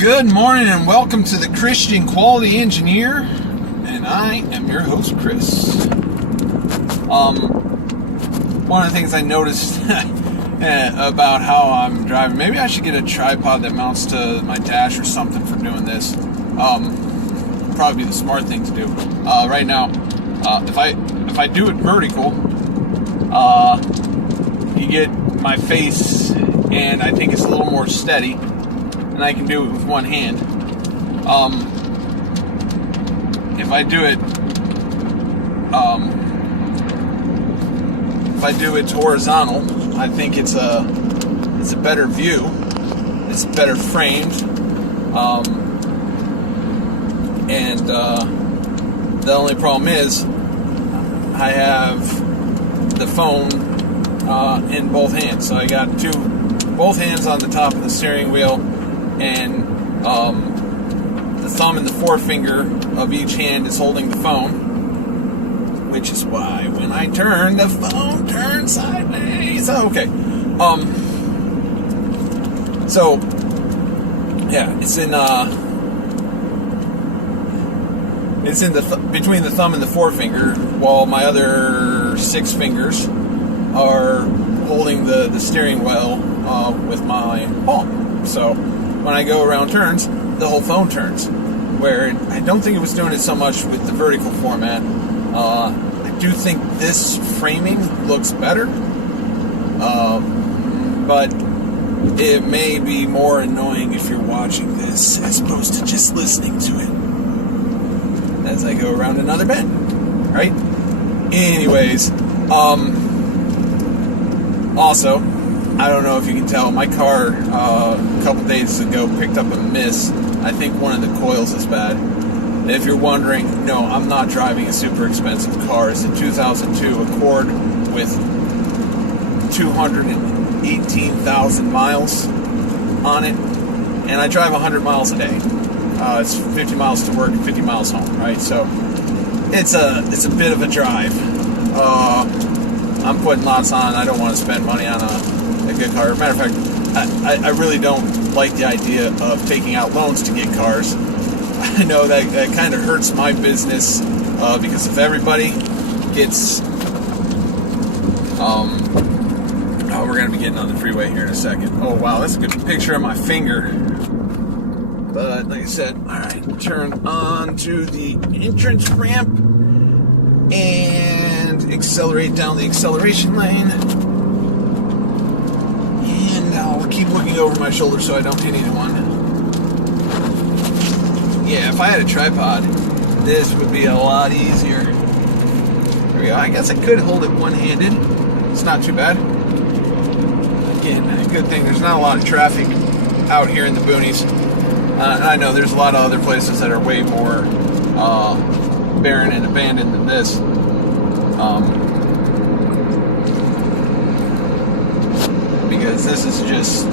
Good morning and welcome to the Christian Quality Engineer, and I am your host, Chris. One of the things I noticed about how I'm driving, maybe I should get a tripod that mounts to my dash or something for doing this. Probably be the smart thing to do. Right now, if I do it vertical, you get my face, and I think it's a little more steady. And I can do it with one hand. If I do it horizontal, I think it's a better view. It's better framed. And the only problem is I have the phone in both hands. So I got both hands on the top of the steering wheel, and the thumb and the forefinger of each hand is holding the phone, which is why when I turn, the phone turns sideways. Okay. So yeah, it's in between the thumb and the forefinger, while my other 6 fingers are holding the steering wheel with my palm. So when I go around turns, the whole phone turns. Where I don't think it was doing it so much with the vertical format. I do think this framing looks better, but it may be more annoying if you're watching this as opposed to just listening to it as I go around another bend, right? Anyways, also, I don't know if you can tell, my car a couple days ago picked up a miss. I think one of the coils is bad. If you're wondering, no, I'm not driving a super expensive car. It's a 2002 Accord with 218,000 miles on it, and I drive 100 miles a day. It's 50 miles to work and 50 miles home, right? So it's a bit of a drive. I'm putting lots on. I don't want to spend money on a good car. Matter of fact, I really don't like the idea of taking out loans to get cars. I know that kind of hurts my business because if everybody gets... we're going to be getting on the freeway here in a second. Oh, wow, that's a good picture of my finger. But like I said, alright, turn on to the entrance ramp and accelerate down the acceleration lane. And I'll keep looking over my shoulder so I don't hit anyone. Yeah, if I had a tripod, this would be a lot easier. There we go. I guess I could hold it one-handed. It's not too bad. Again, a good thing there's not a lot of traffic out here in the boonies. I know there's a lot of other places that are way more barren and abandoned than this. Because this is just,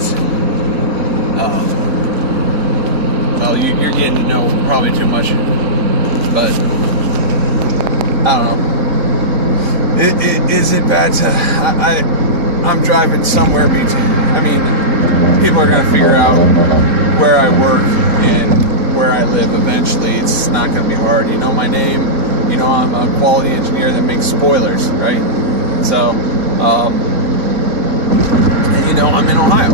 well, you're getting to know probably too much, but I don't know. Is it bad to, I'm driving somewhere between, I mean, people are going to figure out where I work and where I live eventually. It's not going to be hard. You know my name. You know I'm a quality engineer that makes spoilers, right? So, you know, I'm in Ohio.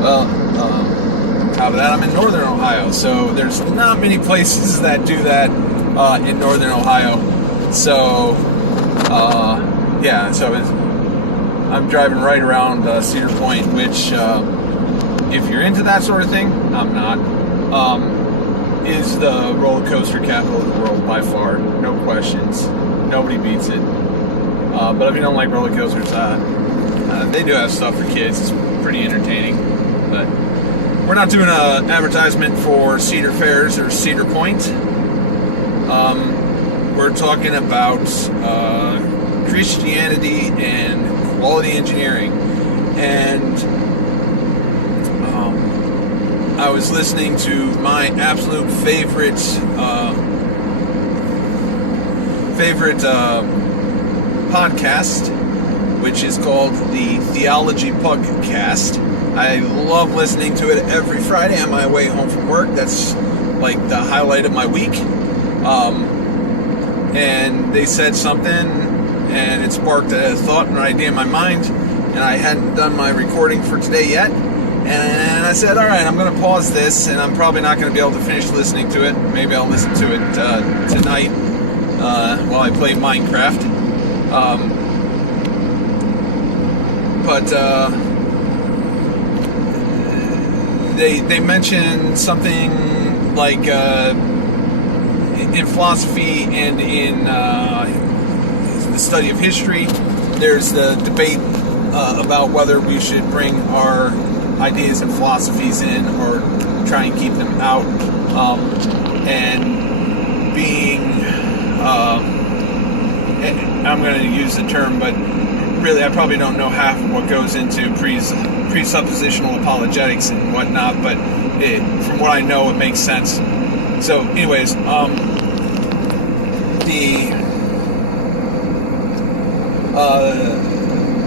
Well, on top of that, I'm in Northern Ohio. So there's not many places that do that in Northern Ohio. So, yeah, so I'm driving right around Cedar Point, which, if you're into that sort of thing, I'm not, is the roller coaster capital of the world by far. No questions. Nobody beats it. But if you don't like roller coasters, they do have stuff for kids. It's pretty entertaining. But we're not doing an advertisement for Cedar Fairs or Cedar Point. We're talking about Christianity and quality engineering. And I was listening to my absolute favorite podcast, which is called the Theology Pugcast. I love listening to it every Friday on my way home from work. That's like the highlight of my week. And they said something, and it sparked a thought and an idea in my mind, and I hadn't done my recording for today yet. And I said, all right, I'm going to pause this, and I'm probably not going to be able to finish listening to it. Maybe I'll listen to it tonight while I play Minecraft. But they mentioned something like in philosophy and in the study of history, there's the debate about whether we should bring our ideas and philosophies in or try and keep them out. And being, I'm going to use the term, but really I probably don't know half of what goes into presuppositional apologetics and whatnot, but from what I know, it makes sense. So anyways,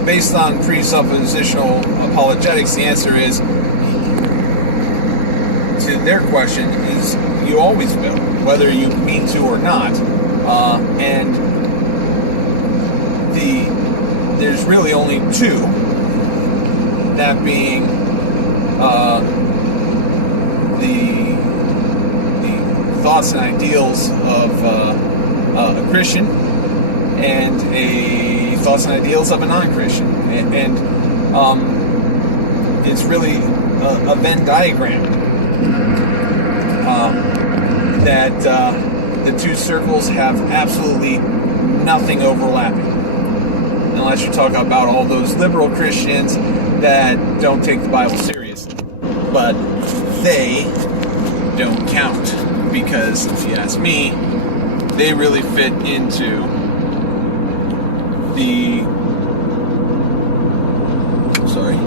based on presuppositional apologetics, the answer is, to their question, is you always will, whether you mean to or not. And there's really only two, that being the thoughts and ideals of a Christian and thoughts and ideals of a non-Christian, and it's really a Venn diagram that the two circles have absolutely nothing overlapping, unless you're talking about all those liberal Christians that don't take the Bible seriously. But they don't count, because if you ask me, they really fit into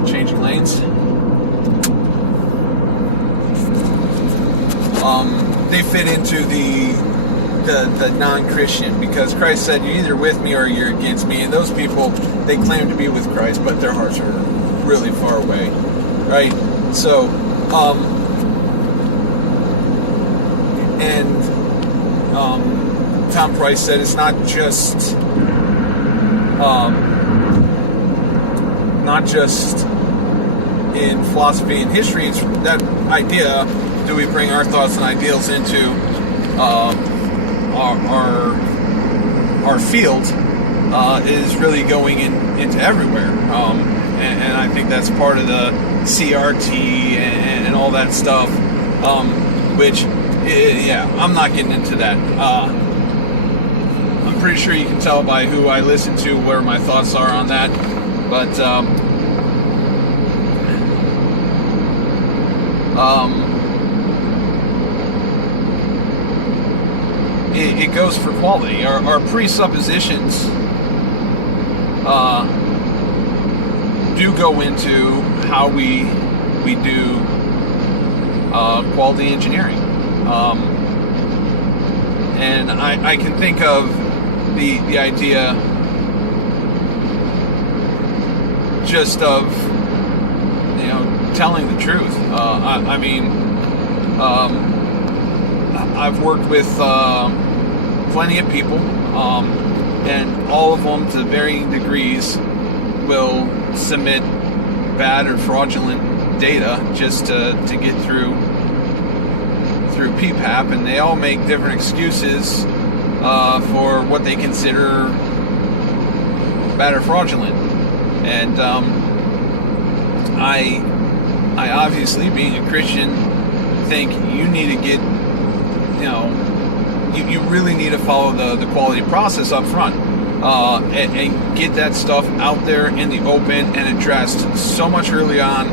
changing lanes. They fit into the non-Christian, because Christ said, you're either with me or you're against me. And those people, they claim to be with Christ, but their hearts are really far away, right? So, Tom Price said it's not just in philosophy and history. It's that idea: do we bring our thoughts and ideals into our field? Is really going into everywhere, and I think that's part of the CRT and all that stuff. Which, I'm not getting into that. I'm pretty sure you can tell by who I listen to where my thoughts are on that. But it goes for quality. Our presuppositions do go into how we do quality engineering. And I can think of the idea just of, telling the truth. I mean, I've worked with plenty of people, and all of them, to varying degrees, will submit bad or fraudulent data just to get through PPAP, and they all make different excuses for what they consider bad or fraudulent. And I obviously, being a Christian, think you need to get, you really need to follow the quality process up front, and get that stuff out there in the open and addressed so much early on,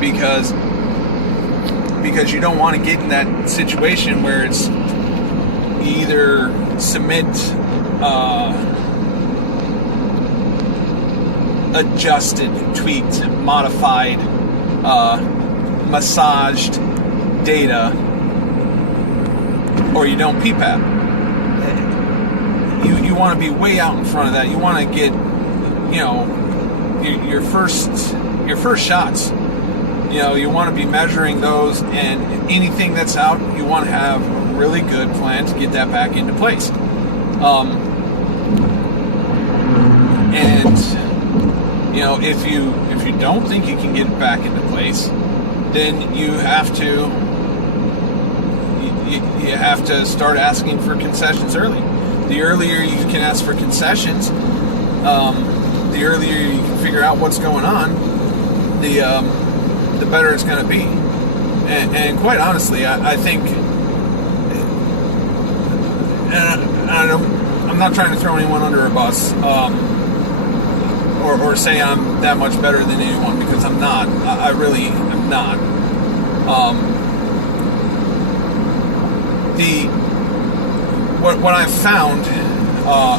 because you don't want to get in that situation where it's either submit adjusted, tweaked, modified, massaged data, or you don't PPAP. You want to be way out in front of that. You want to get, your first shots you want to be measuring those, and anything that's out, you want to have a really good plan to get that back into place. And if you don't think you can get it back into place, then you have to start asking for concessions early. The earlier you can ask for concessions, the earlier you can figure out what's going on, the better it's going to be. And quite honestly, I think, and I'm not trying to throw anyone under a bus, or say I'm that much better than anyone, because I'm not. I really am not. What I've found,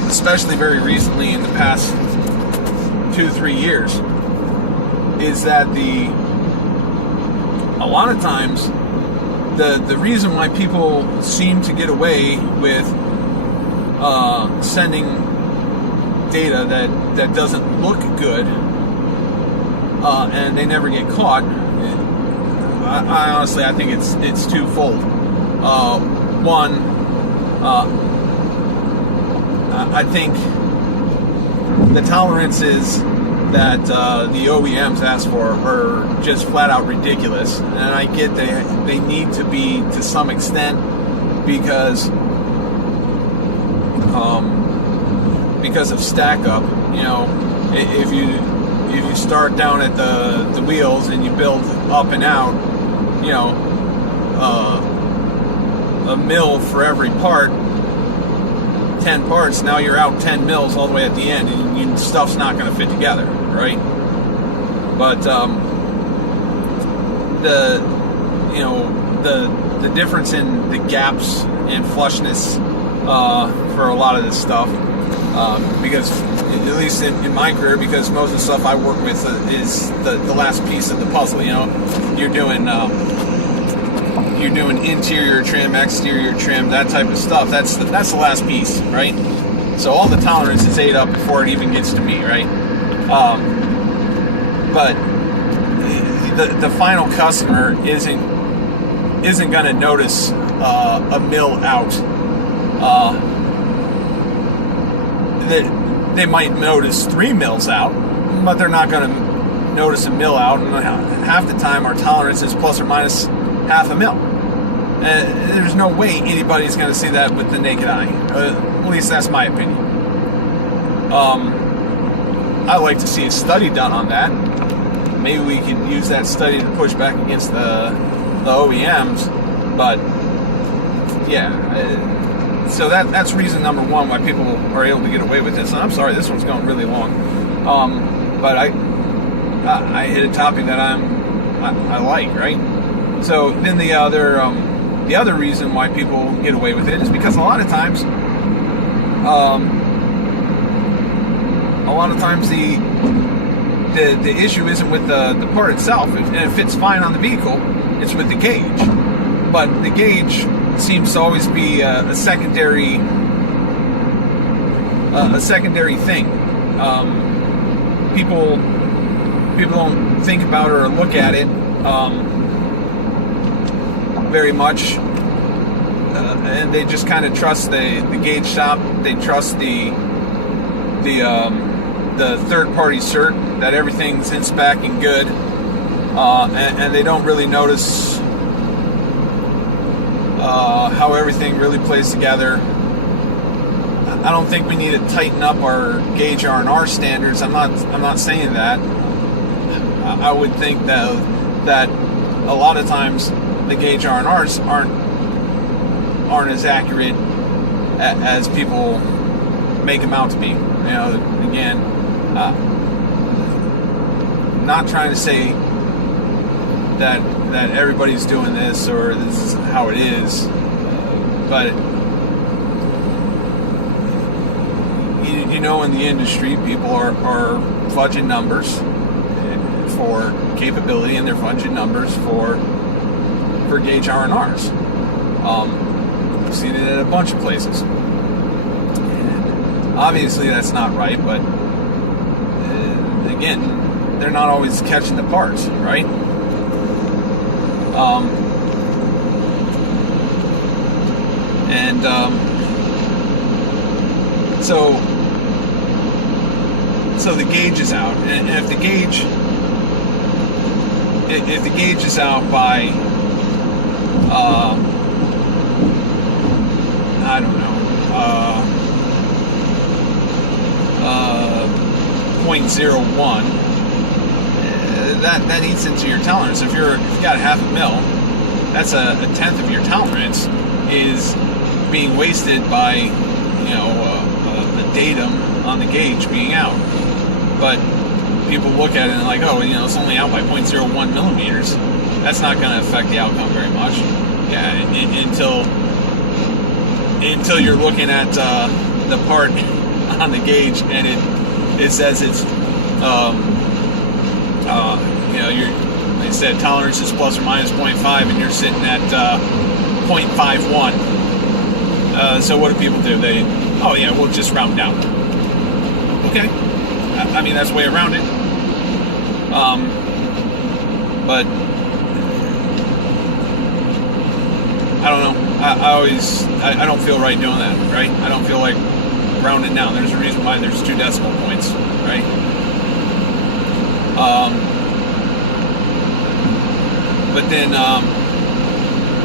especially very recently in the past 2-3 years, is that a lot of times the reason why people seem to get away with sending data that doesn't look good, and they never get caught, I honestly think it's twofold. One, I think the tolerances that the OEMs ask for are just flat out ridiculous, and I get they need to be to some extent because of stack up. If you start down at the wheels and you build up and out, a mil for every part, 10 parts, now you're out 10 mils all the way at the end, and stuff's not going to fit together, right? But the difference in the gaps and flushness for a lot of this stuff, because at least in my career, because most of the stuff I work with is the last piece of the puzzle. You're doing interior trim, exterior trim, that type of stuff. That's the last piece, right? So all the tolerance is ate up before it even gets to me, right? But the final customer isn't going to notice a mill out. They might notice 3 mils out, but they're not going to notice a mill out. And half the time, our tolerance is plus or minus half a mil. There's no way anybody's going to see that with the naked eye. At least that's my opinion. I'd like to see a study done on that. Maybe we could use that study to push back against the OEMs. But yeah, so that's reason number one why people are able to get away with this. And I'm sorry, this one's going really long. But I hit a topic that I like, right? So then the other reason why people get away with it is because a lot of times the issue isn't with the part itself, and it fits fine on the vehicle. It's with the gauge, but the gauge seems to always be a secondary thing. People don't think about or look at it very much, and they just kind of trust the gauge shop. They trust the third-party cert that everything's in spec and good, and they don't really notice how everything really plays together. I don't think we need to tighten up our gauge R&R standards. I'm not saying that. I would think that a lot of times the gauge R&Rs aren't as accurate as people make them out to be. Again, not trying to say that everybody's doing this or this is how it is, but in the industry, people are fudging numbers for capability, and they're fudging numbers for gauge R&Rs. I've seen it at a bunch of places. And obviously, that's not right, but again, they're not always catching the parts, right? So the gauge is out, and if the gauge is out by I don't know 0.01, that eats into your tolerance. If you've got a half a mil, that's a tenth of your tolerance is being wasted by the datum on the gauge being out. But people look at it and like, oh, it's only out by 0.01 millimeters. That's not going to affect the outcome very much. Yeah, until you're looking at the part on the gauge and it says it's they said tolerance is plus or minus 0.5 and you're sitting at 0.51. So what do people do? We'll just round down. Okay. I mean, that's way around it. But I don't know. I don't feel right doing that, right? I don't feel like rounding down. There's a reason why there's 2 decimal points, right? But then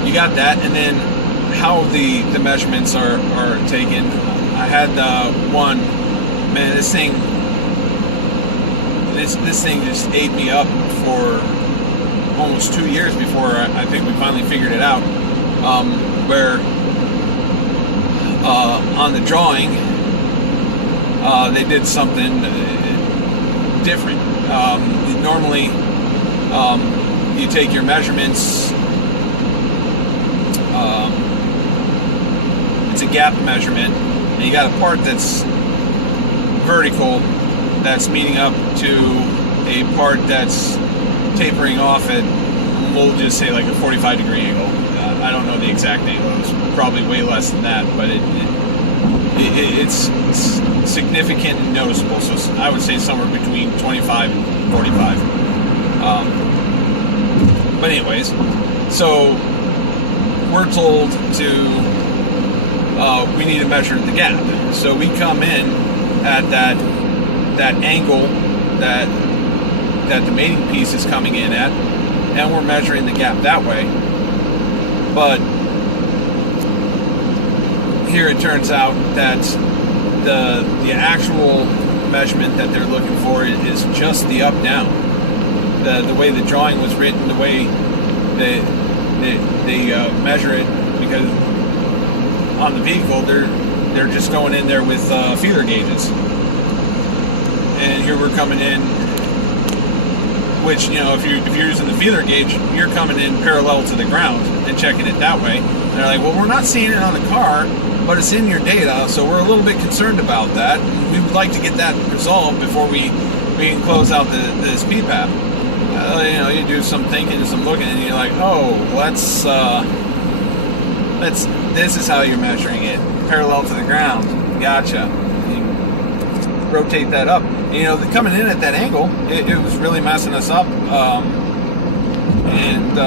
you got that, and then how the measurements are taken. I had one, man, this thing just ate me up for almost 2 years before I think we finally figured it out. Where on the drawing they did something different. Normally you take your measurements. It's a gap measurement, and you got a part that's vertical that's meeting up to a part that's tapering off at, we'll just say, like a 45-degree angle. I don't know the exact angle. It's probably way less than that, but it's significant and noticeable. So I would say somewhere between 25 and 45. But anyways, so we're told to we need to measure the gap. So we come in at that angle that the mating piece is coming in at, and we're measuring the gap that way. But here it turns out that the actual measurement that they're looking for is just the up-down. The way the drawing was written, the way they measure it, because on the vehicle they're just going in there with feeler gauges. And here we're coming in, which, if you're using the feeler gauge, you're coming in parallel to the ground and checking it that way. And they're like, well, we're not seeing it on the car, but it's in your data, so we're a little bit concerned about that. And we would like to get that resolved before we can close out this PPAP. You do some thinking and some looking, and you're like, oh, this is how you're measuring it, parallel to the ground. Gotcha. You rotate that up. Coming in at that angle, it was really messing us up, and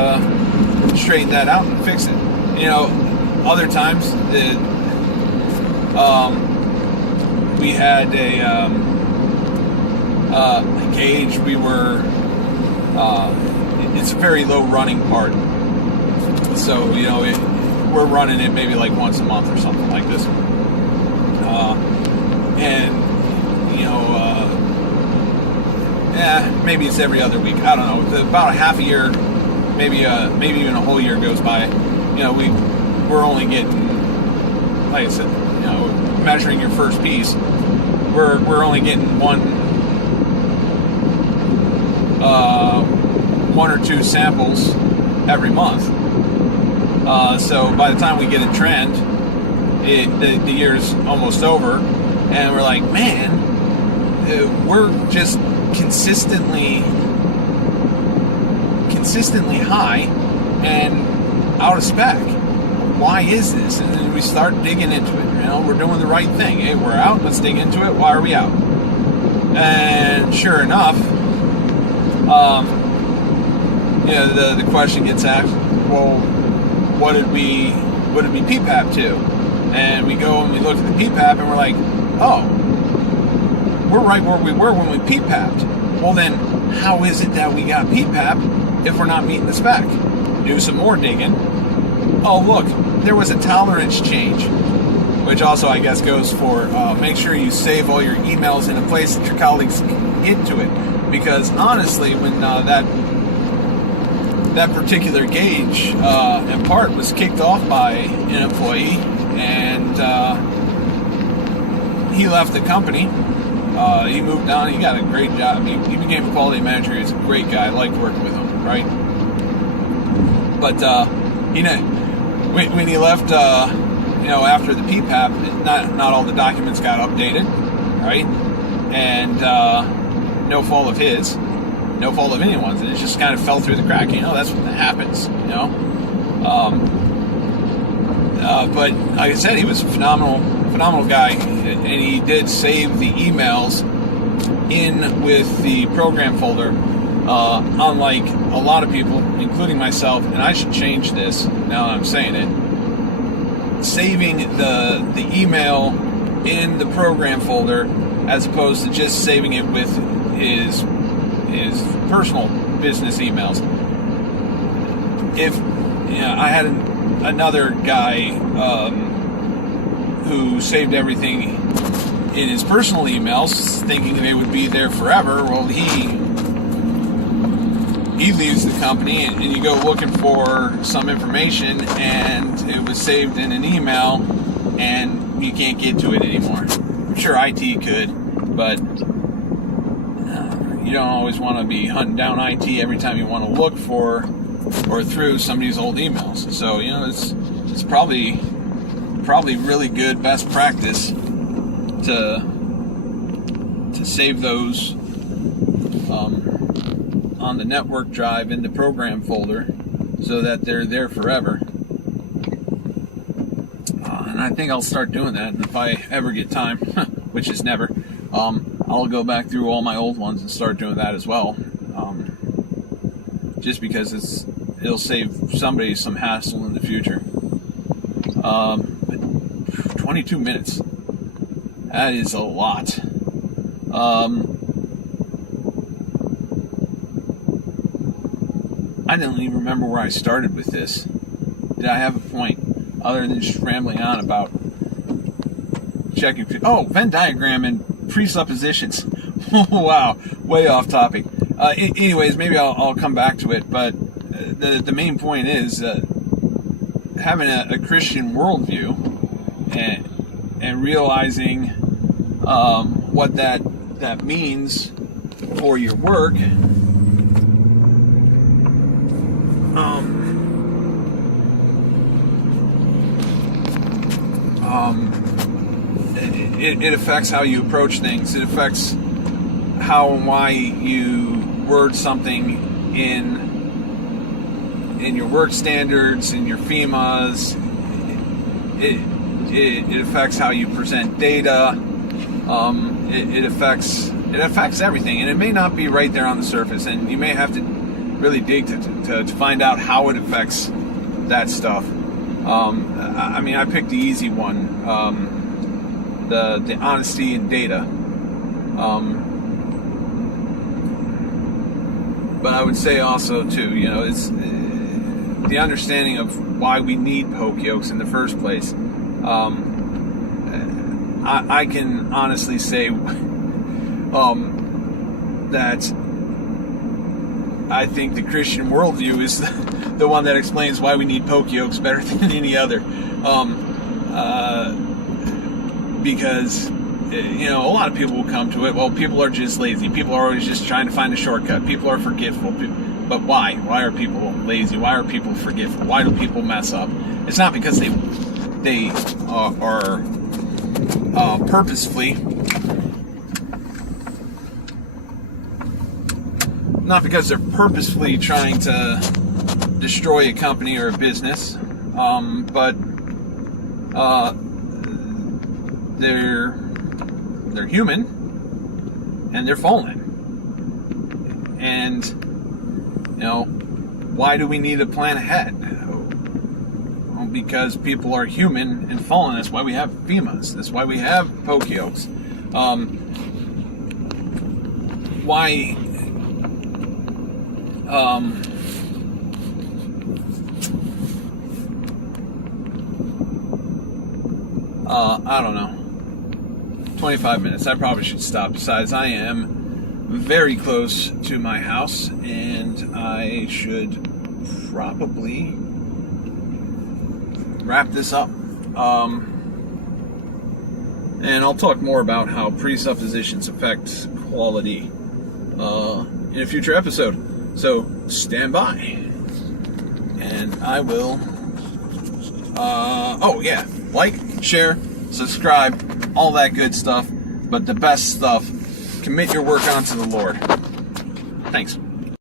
straighten that out and fix it. Other times we had a gauge. We were it's a very low running part, so we're running it maybe like once a month or something like this, and maybe it's every other week. I don't know. About a half a year, maybe even a whole year goes by. We're only getting, like I said, measuring your first piece. We're only getting one or two samples every month. So by the time we get a trend, the year's almost over, and we're like, man, we're just consistently high and out of spec. Why is this? And then we start digging into it. We're doing the right thing. Hey, we're out. Let's dig into it. Why are we out? And sure enough, the question gets asked, well, what did we PPAP to? And we go and we look at the PPAP and we're like, oh, we're right where we were when we PPAP'd. Well, then how is it that we got PPAP if we're not meeting the spec? Do some more digging. Oh, look, there was a tolerance change, which also, I guess, goes for make sure you save all your emails in a place that your colleagues can get to it. Because honestly, when that particular gauge and part was kicked off by an employee, and he left the company. He moved on. He got a great job. He became a quality manager. He's a great guy. I liked working with him, right? But when he left, after the PPAP, not all the documents got updated, right? And no fault of his, no fault of anyone's, and it just kind of fell through the crack. That's what happens. But like I said, he was a phenomenal guy, and he did save the emails in with the program folder. Unlike a lot of people, including myself, and I should change this now that I'm saying it, saving the email in the program folder as opposed to just saving it with his personal business emails. If I had another guy who saved everything in his personal emails, thinking they would be there forever, well, he leaves the company, and you go looking for some information, and it was saved in an email, and you can't get to it anymore. I'm sure IT could, but you don't always want to be hunting down IT every time you want to look for or through somebody's old emails. So it's probably really good best practice to save those on the network drive in the program folder so that they're there forever. And I think I'll start doing that. And if I ever get time, which is never, I'll go back through all my old ones and start doing that as well. Just because it'll save somebody some hassle in the future. But 22 minutes. That is a lot. I don't even remember where I started with this. Did I have a point other than just rambling on about checking? Venn diagram and presuppositions. Wow, way off topic. Anyways, maybe I'll come back to it. But the main point is having a Christian worldview and realizing what that means for your work. It affects how you approach things. It affects how and why you word something in your work standards, in your FEMAs. It affects how you present data. It affects everything, and it may not be right there on the surface, and you may have to really dig to find out how it affects that stuff. I picked the easy one, the honesty in data. But I would say also too, it's the understanding of why we need poke yolks in the first place. I can honestly say that I think the Christian worldview is the one that explains why we need poke yolks better than any other. Because a lot of people will come to it. Well, people are just lazy. People are always just trying to find a shortcut. People are forgetful. But why? Why are people lazy? Why are people forgetful? Why do people mess up? It's not because they are purposefully. Not because they're purposefully trying to destroy a company or a business, but they're human and they're fallen, and Why do we need to plan ahead? Well, because people are human and fallen. That's why we have FEMAs. That's why we have POCIOs. Why? I don't know. 25 minutes. I probably should stop. Besides, I am very close to my house, and I should probably wrap this up. And I'll talk more about how presuppositions affect quality in a future episode. So stand by, and I will. Like, share, subscribe, all that good stuff. But the best stuff, commit your work onto the Lord. Thanks.